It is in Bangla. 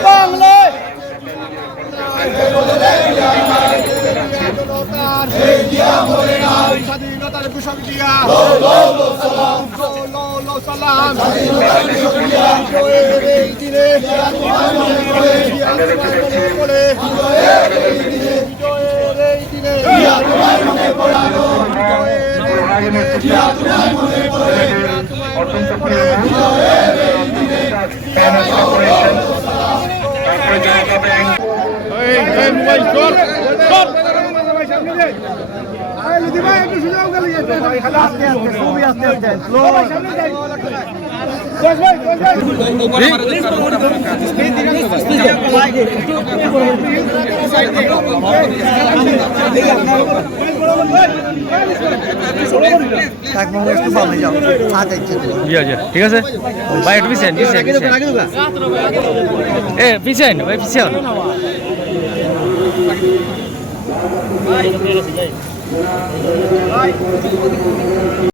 বাংলায় স্বাধীনতার ঘোষক দিয়া সালাম এই দিনে ঠিক আছে ভাই একটু পিছিয়ে এ পিছিয়ে ভাই পিছিয়ে